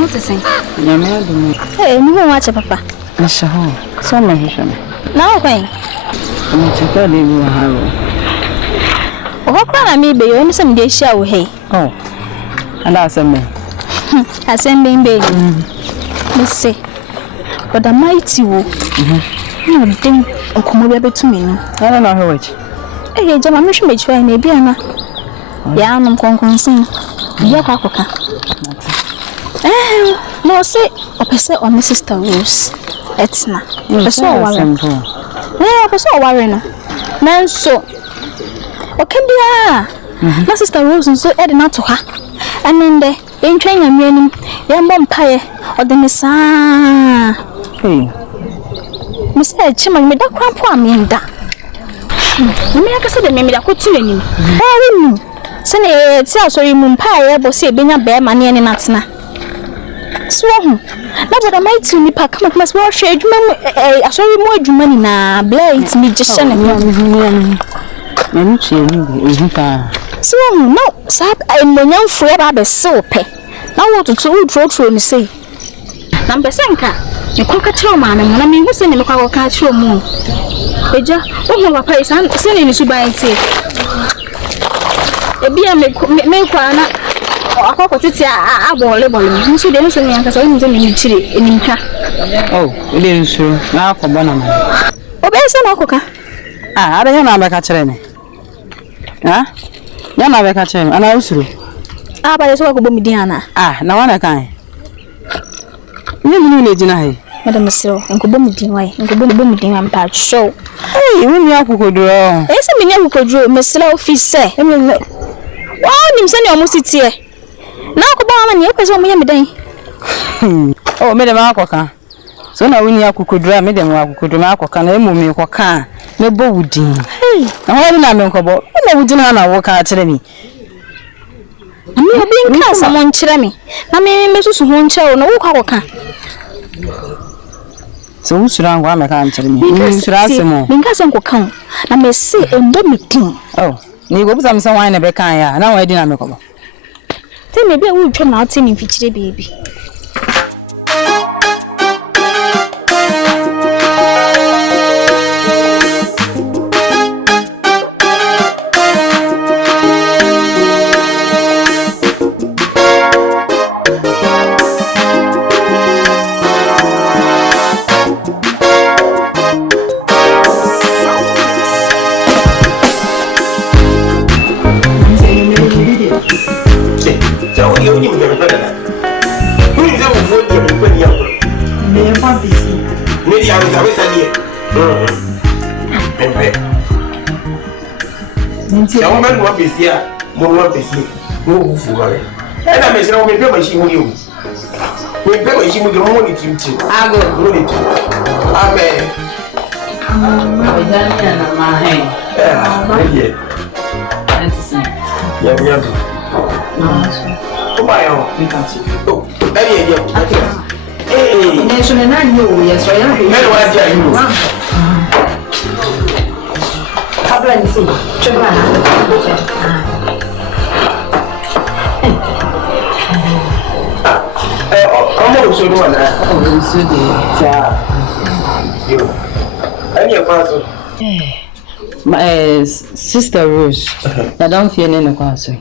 what to say? Hey, no watch papa. I saw some of him. Now, when? I'm check you have. Oh, can I maybe you some day show hey? Oh, and that's a me. I send him baby. Let's see. But the mighty wo. No, then, or come over to me. I don't know which. Hey, Jam, I'm sure which way maybe Anna. I'm concerned. Yakoka. No, say, or per se, or my sister Rose. It's not. I saw Warren. I saw Warren. Man, so. Okay, dear. My sister Rose, and so adding out to her. And then they ain't training a meaning, young vampire, or the Messiah. Hey, Mr. Chimman made that crap for me and that. America said, maybe I could tell you. Oh, send it, sorry, moon pie, but say, being a bear money and nothing. Swan, now what am I to me? Pack must well shade, I saw you more money now, blades me just sending me. So, no, sap, I'm no young free about soap. Now, what to throw me say? Number Sanka, you cook a trail man, and I mean, who's sending a cow catch your moon? Eja, oh, my place, I'm sending you to buy it. A beer make one. I got it. I will label him. So, then, so, because I'm in Chile in Inca. Oh, it is true. Now for Bonham. Oh, there's an ococa. I don't know about catching. Huh? You're not catching, and I also. Ah, but it's all about Diana. Ah, no one I can. You need to know. Madam Cyril, and could boom dinner, and could boom dinner and patch show. Hey, when you could draw. There's a minute who could draw, Miss Lofi say. I mean, wow, I'm sending almost it here. Now, come on, and you can me a day. Oh, Madam Alcoca. So now when you could draw, Madam Alcoca, can I move me for car? No boudin. Hey, I don't know about. I would not walk out to me. I'm being cast among Chirami. I mean, Mrs. Honcho, no walk. So who should I want my country? You should ask him more. Because Uncle Count, I may say a meeting. Oh, you go some wine a becaya. Now I didn't make up. Then maybe I will turn out in future, baby. Young man won't be here, more be here, no fool. And I may say, we pay machine with you. We pay machine with the money too. I go good it. Amen. My hand. Yeah, oh, my own. Oh, hey, national, I know, yes, I am. I'm also doing that. My sister Rose, I don't feel any question.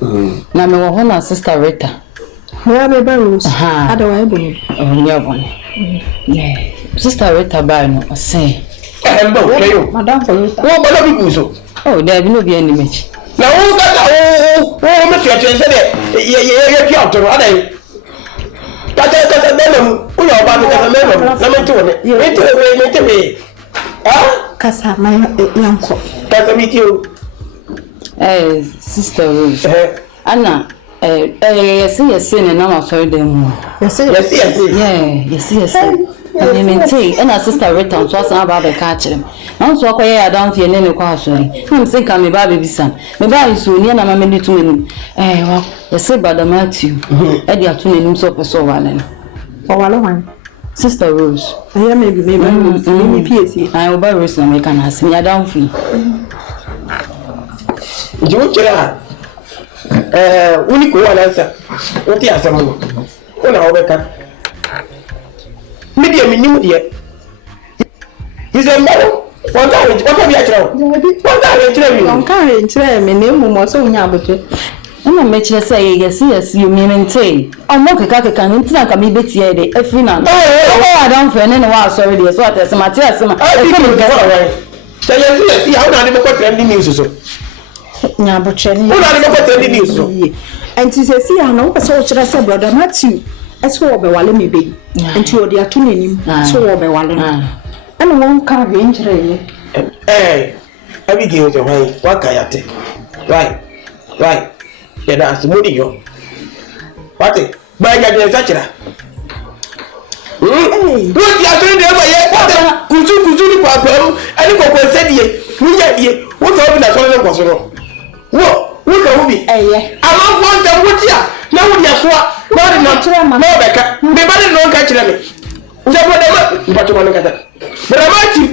Now, my whole sister Rita. Where are the Rose? How do I believe? Oh, yeah, one. Yeah, sister Rita Barno, I say. Madame for Rita. What about people so? Oh, there will be any match. Now, oh, make your chance. Yeah, out to other. That's a member. Who are about to member? Number 2. You need to me. Ah, Cassa, my uncle. That's a meet you. Sister Rose. Anna, yes, and I'm afraid them. Yes. I mean, take and a sister written to us about the catcher. I'm so quiet, I don't feel any question. I'm thinking I'm a baby son. Maybe I soon, and I'm a minute to him. Well, you say, Brother Matthew, Eddie are tuning himself a so well. For one, Sister Rose. I maybe PSC. I will buy Rose and make an ask me. I don't feel. You tell her, we go on answer. What the answer? When I overcome. media minimum dear. Is a man, what can be a child? What can I tell me? Name was so young. I'm make you say yes, you maintain. I'm not a caca can not come be better every now. Oh, I don't feel any while sorry, so that's my test. So you see how I never got any news. Nyabucheni. Who I never got any news. And she says, see, I know, so should I say, brother Matthew, as well be while me be, and to the tuning him, so be while and one car range. Eh, I begin with your way. What can I take? Right. Yeah, that's the moody. What? By your satchel. What you are doing there? What? Could you problem? And you go said ye, what's up in that one? What can we be? Eh, I'm not one that would ya. Now we are swap. Not enough. No, Becca. Maybe no catch me. But you want to get that. But I want you.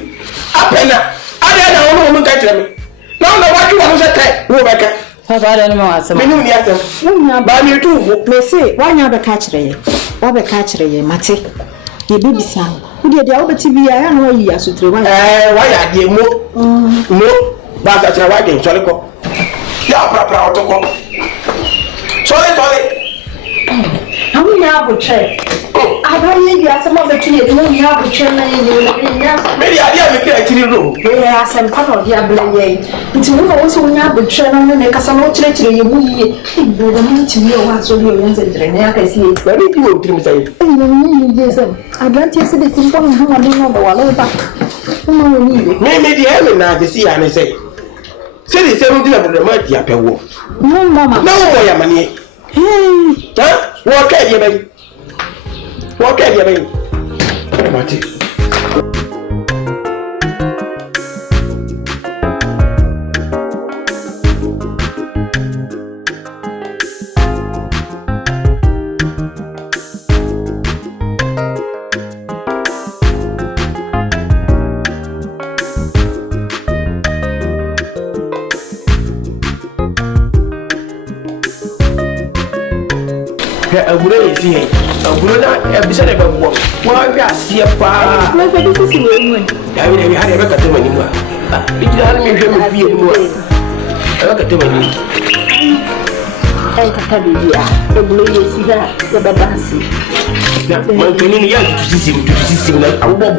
Up and up. I don't know who catch me. Now, what you want to say? Who Becca? I don't know. Menu yet. But you too. May say, why not the catcher? Or the catcher, Matty? Ye baby son. Who did the Albert TV? I know you are so true. Why are you no? But that's a wagon, Cholico. Yeah, proud to go. Sorry. How many apple tray? I don't need some of the tree, no apple tray. Maybe I didn't make a tree room. There are some part of the ablaye. It's also an apple tray and make us some treachery. You will to me once or you and I can see it very good to say. I don't see the thing for how I don't know the wall. Maybe the heaven now to see and say. Say the same thing about the mighty apple wolf. No, Mamma, no more money. Huh? What can you make? What can you make? A good idea. A good episode of a walk. Why, yes, yes, pa. This is the way I will have a record to anymore. It doesn't make him feel more. I look at him. I can tell you, the blue is that the dancing. Now, when you are to see him like a bob.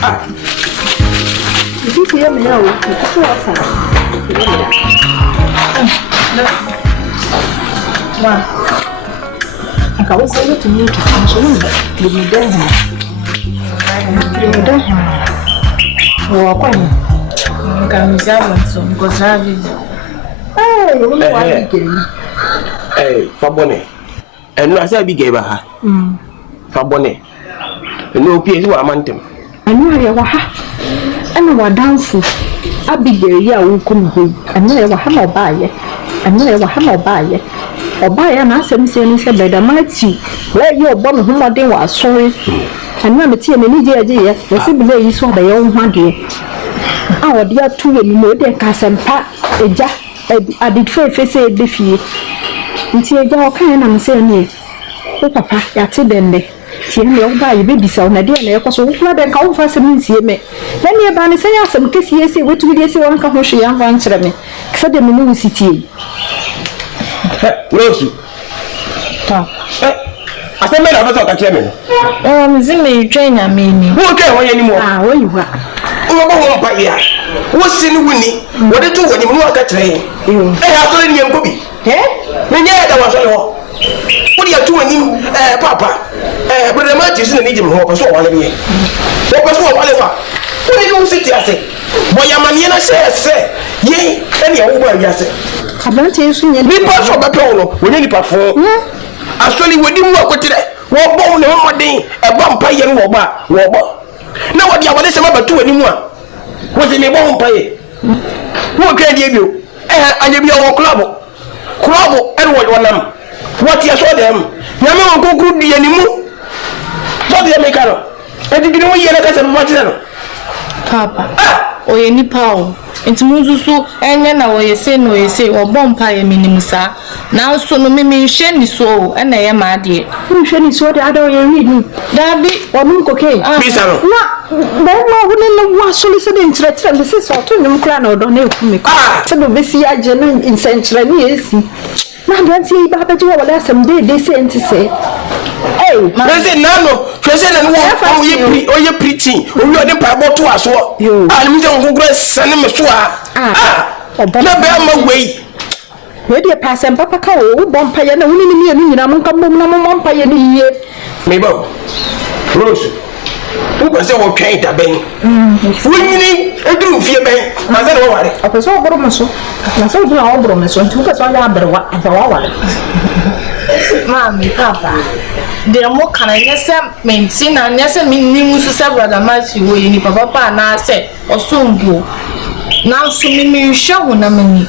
Ah, this is your mail. I was able to meet you. You be there. Oh, hey, Fabone. And no, I said, be gave her. Fabone. And no peers who are mountain. I know you were half. And I dancing. I be there, yeah, who come home. And no, I have a buyer. And no, I have a buyer. Or buy an answer, Miss Better Matthew. Where your bomb whom I did was sorry. And when the team in the idea, the sibling is what they own 100. Our dear two and no, their cousin Pat, a jack, I did face a defeat. Until your kind and say me. Oh, papa, that's it then. Tim, you'll buy a baby son, a dear, because we flood and call for some means. Then you ban say some kiss, yes, what we get one commercial young answer me. For the Minu City. Rosie. I said, men are not a chairman. Zimmy train, I mean, who care anymore? Ah, where you are. Oh, but yeah. What's in Winnie? What did you when you walk a train? I have told you, Bobby. Eh? When you had all. What are you doing, Papa? But the match is in the medium hole, so I mean. What was whatever? What do you sit here? Say, boy, your man, say, yea, any over, yes. I don't tell you, we pass for Bapolo, we need perform. Actually, we didn't work with it. What bone, no day, a vampire and robber. Now, what you want to say about two anymore? What's in a vampire? What can you? And you be our club. Club, and what what you saw them? Yaman go good be anymore. What do you make out? And did you know you had a much? Papa. Ah, oye nipa o nti munzuzu enye na oye se no oye se obompa ye minimusa na so no mimi hwe ni so na ye ma ade hwe ni so de ade oye wi ni dabi onu koke bisa no na wo ne wa so le se de nkyerɛkyerɛ le se so to nim kra na odo na ekumi ko se do besi agye no nsenkyerɛ ni esi na danti yi ba baje wala asem de se enti se President Nano, President Oye preaching, we are the Bible to us. I'm going to send him a swat. No way. Where do you pass and Papa Cow, Bompire, and winning I'm come on Pire in the year. Maybe Rose, who was our train to bang? Winning a do fear bang. I said, what? I was all bromoso. I saw you all bromoso and took us all out of the wall. Mammy, Papa. There more can I guess maintain and yes, I mean, you to say brother Matthew, you papa, and I said, or soon go. Now, so me show when I'm in.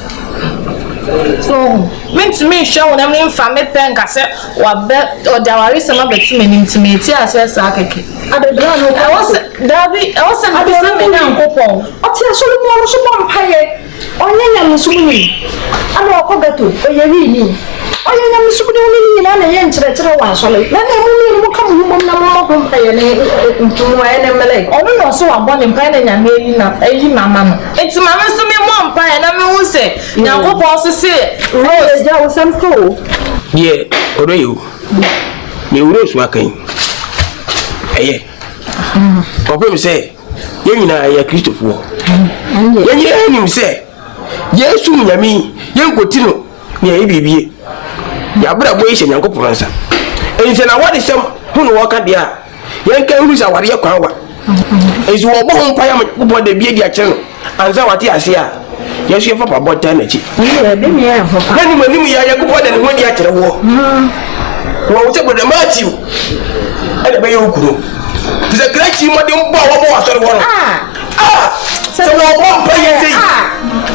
So, mean to me, show when I'm in family pen, I said, or bet or there is some other too many intimate. I said, Saki. I was Darby, I was a person now, Copo. I'll tell you, so vampire. Onye musumuni ama okogato oyeri onye musumuni oni na yenkyerɛkyerɛ wa so le na mu mu kam mu na mu ko paye ne ntumu ene mele onu no so wa bɔ ne mpae na nyame eli na eyi mama no enti mama so me mo mpae na me hu se nyankopɔ so se rose ja wo samko ye odoyo me rose wa kan eye papa me say ye nyina ya kristofo ye nyina nim say Yesu nyami yenkotino ne ebibie ya bra boye hye nyankopon nsa ense na wade sem hunu woka de a yenka hurusa wade yakwan wa ense wo bo ho paya mo de bie dia kire no anza wate ase a Yesu yefa pa bota na chi be mi ya ho pa hani manimu ya yakopon de ne ho dia kire wo wo se bodo Matthew ele be yokuro tise krachi mo de mbo wo bo asore wo no so wo bo paya sei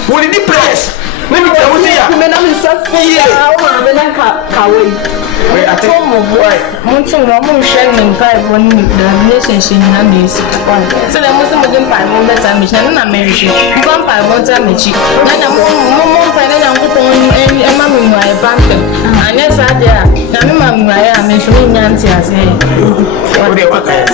wo di press let me tell you ya me na me safi ya o ma be na ka we ate mo boy mo tun mo hwe ni mpa bo ni the relationship na be si kwa so le mo se mo dem pa mo beta me na me hwe mo pa mo ta me chi na na mo pa na nyango to e ma me nwa e bank anya sa de a na me ma nwa ya me so me nyanti ase o de wa ka ya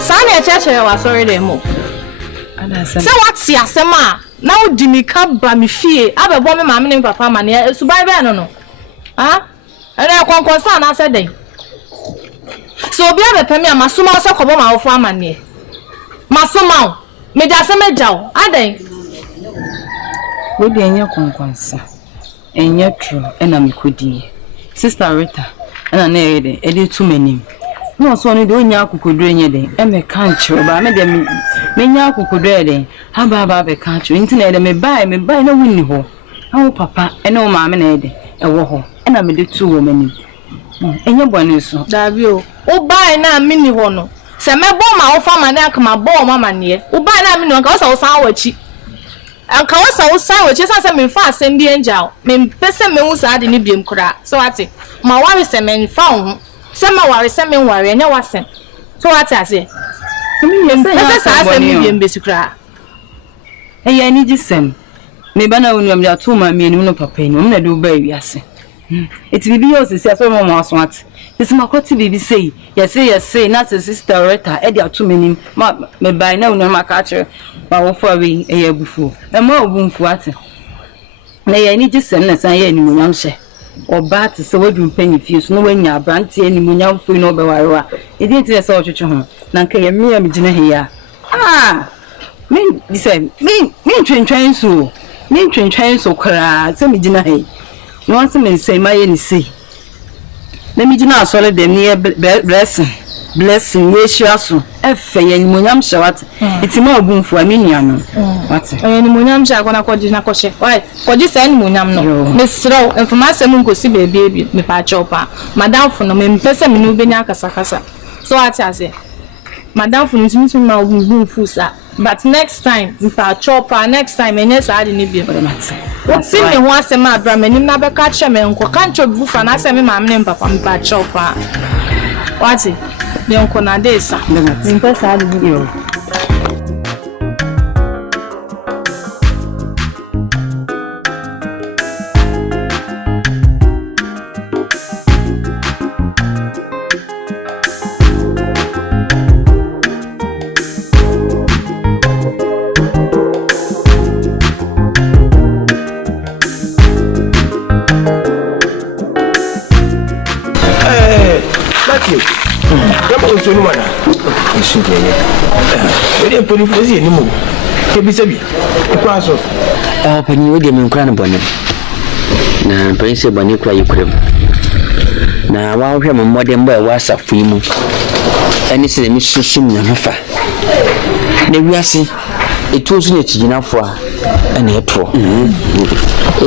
Sani echeche wa sorry dem mo. Se what ya sema na odi mi ka ba mi fie abebo me ma me papa ma ne subai be no no. Ha? Ere konkon sa na se den. So obi abepa mi amasoma se kobo ma wofo amane. Masoma me da se mejaw aden. We bi enye konkon sa. Enye true na me kodi. Sister Rita na na ede too many. No so no de onya akokodro enye den e me kan chiro ba me de me nya akokodro den ha ba be kan chiro nti na ede me bai na wuni ho awu papa ene o ma me na ede e wo ho e na me de tu wo manim enye bone so dabi o bai na mini ho no se me bo ma wo fa mane akama bo mama ne o bai na mini ho ka wo sa wo san wachi anka wo sa wo san wachi sa se me fa asem bi enja me pese me hu sa de ni biem kura so ate ma ware se me fa ho Sama ware seme ware anya wasem. So what ase? Ese sa asem bi embesikra. Eya ni gisem. Me bana wonu am ya to ma mi enu no papa ni. Mo na do ba wi ase. Eti bibi yo sisi aso mo mo aso ate. Esi makoti bibi sei. Yes na sister Rita e dia to menim. Ma me bai na wonu maka ache. Ma wo fo awi eya bufu. E ma obunfu ate. Na eya ni gisem na san ye ni mo nyam hye. Oba te se wadun panyi fie so no wanya brante ani munyam fo no bewarewa e di nti se o twetwe ho na nka ye me gina he ya me say me twentwen so kra se me gina he no se me say maye ni sei na me gina asole dem ni blessing blessing we share so efe ye ni monyam hye wat iti ma ogunfu ami nuano wat ni monyam hye akona kodi na kohye why kodi say ni monyam no mesro information mu nkosi bebi me pa chopa madam fu no me mpese me no benya akasakasa so ati ase madam fu nti ma ogunfu sa but next time me pa chopa next time enye sa de ni bi si me ho asema abra mani na be ka che me nko kancho bufa na ase me ma me papa me pa chopa wati de nko na de sa me mpese ade bi Police ni mu kebisabi kwa so pani we de me nkra na bone na police bone kwa yikrem na wa hwe mo modem ba wa safu mu ani se mi susum na hafa na wiase etu so na tiginafo a na eto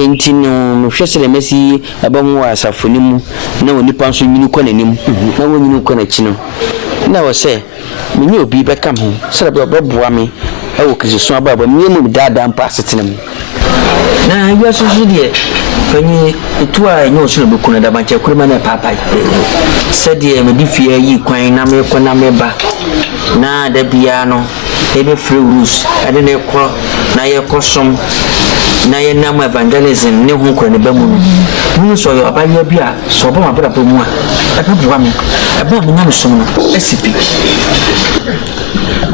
enti no me hwe se le mesi abamu wa safu ni mu na onipa nso nyinu kwa nanim na wonyinu kwa na chino na wo se menye obi beka ho sɛ be oboboa me ɛwɔ kristo ababa me mu dada mpa asetena mu na ya so de panyi etu a enye osoro be kuna da banche kurema na papa sɛ de me difia yi kwan na me kɔ na me ba na da bia no ebe free rules ade ne kɔ na ye kɔsom na ye nam evangelism ne ho kɔ ne ba mu no so yo abanya bia so ba mabra pa mu a ɛbɛboa me ɛba me nam som no asipi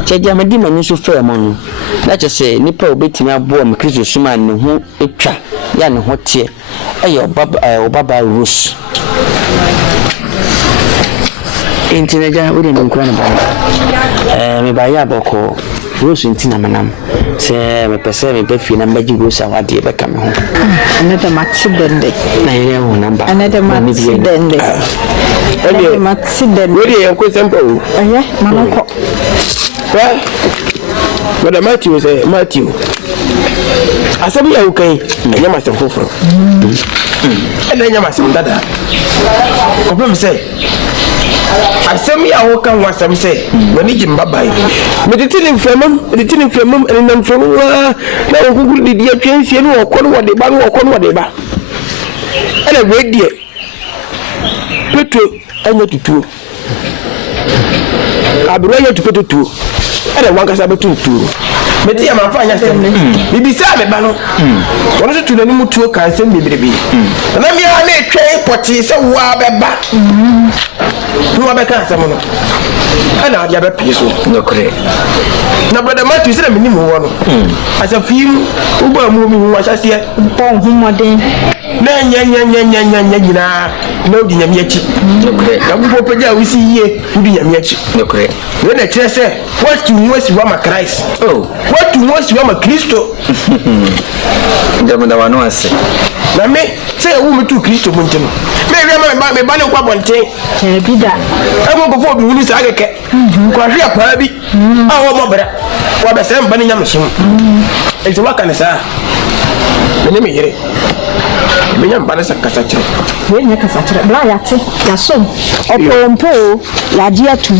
Chedia medi manu so fa mo no na che se nipa obetimi abo me kristo suma ne ho etwa ya ne ho tie eyo obaba rus intinaja odi ne nkwa na ba me ba ya boko rus intina manam se me pese me be fi na maji rus awade be ka me ho another matsidende na yere ho namba another matsidende matsidende we dey ko sempo manoko well but Matthew asabi ya ukai anya masem foforo anya masem dada ko pem say asem ya wo kan wasem say wani jimba bai meditini fremum eni nam fremum na oguguru didi atwensie no okon wode ba no okon wode ba ele we die petro anya tutu abro anya tutu ele wankasa betutu meti ya mafa anya sem bibisa me ba no wono so tu nani mutuo kan sem bibrebi na mi a na etwe poti se wo abeba no abeka sem no ana adia be piso nokre na brother Matthew se na minimu wo no asa fim uba mu mi hu asase pon hu moden na nya gina na odi nyame achi nokre na bubo peja wisi yie odi nyame achi nokre we na kire se what you want you ma Christ what you want you ma Kristo ndamanda wano ase na me say wo metu Kristo mu ntino me wi me ba ne kwa bonten bida emo go fo bi wuni sa akeke kwa hwe apa bi a wo mo bra wa be se mba ne nyame so enti waka ne sa me me yire me nyam ba ne sa kasa kire we nya kasa kire bla ya te ya so opompo ya dia tu